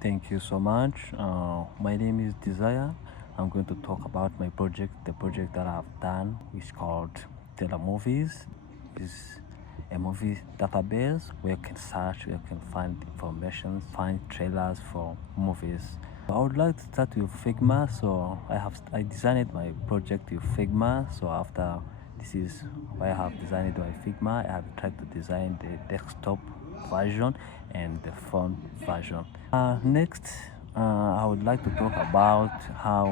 Thank you so much. My name is Desire. I'm going to talk about my project, the project that I've done, which is called TREMOVIES. Is a movie database where you can search, where you can find information, find trailers for movies. I would like to start with Figma. So I designed my project with Figma. So after this is why I have designed my Figma. I have tried to design the desktop version and the phone version. Next, I would like to talk about how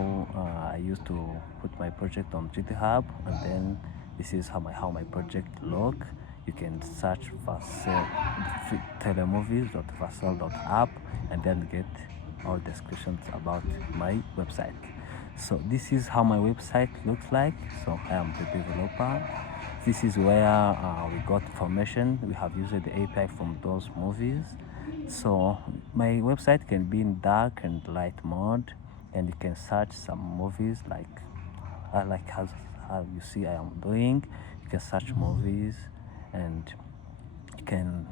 I used to put my project on GitHub, and then this is how my project look. You can search telemovies.vassal.app and then get all descriptions about my website. So this is how my website looks like. So I am the developer. This is where we got information. We have used the API from those movies. So my website can be in dark and light mode, and you can search some movies like how you see I am doing. You can search movies, and you can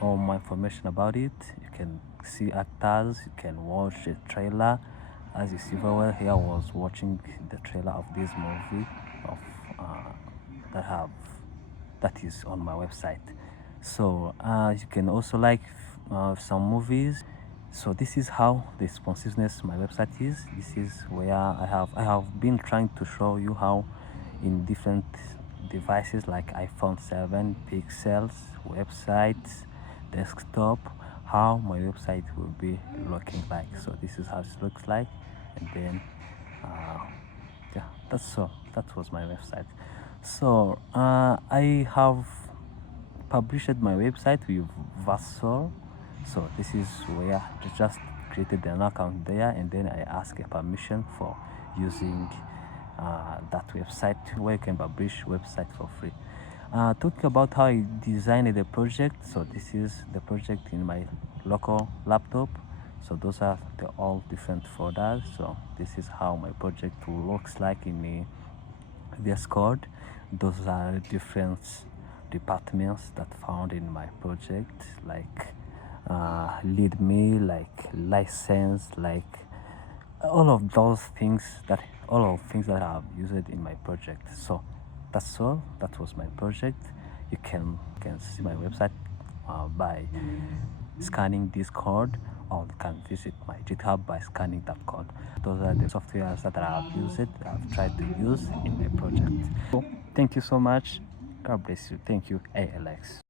all my information about it. You can see actors. You can watch the trailer. As you see very well here, I was watching the trailer of this movie of that have that is on my website. So you can also like some movies. So this is how the responsiveness my website is. This is where I have been trying to show you how in different devices like iPhone 7 pixels, websites, desktop, how my website will be looking like. So this is how it looks like, and then yeah, that's all. That was my website. So I have published my website with Vassal. So this is where I just created an account there, and then I ask a permission for using that website where you can publish website for free. Talking about how I designed the project. So this is the project in my local laptop. So those are all different folders. So this is how my project looks like in the VS Code. Those are different departments that found in my project, like lead me, like license, like all of those things that I've used in my project. So that's all. That was my project. You can see my website by scanning this code, or you can visit my GitHub by scanning that code. Those are the softwares that I've tried to use in my project. So thank you so much. God bless you. Thank you, ALX.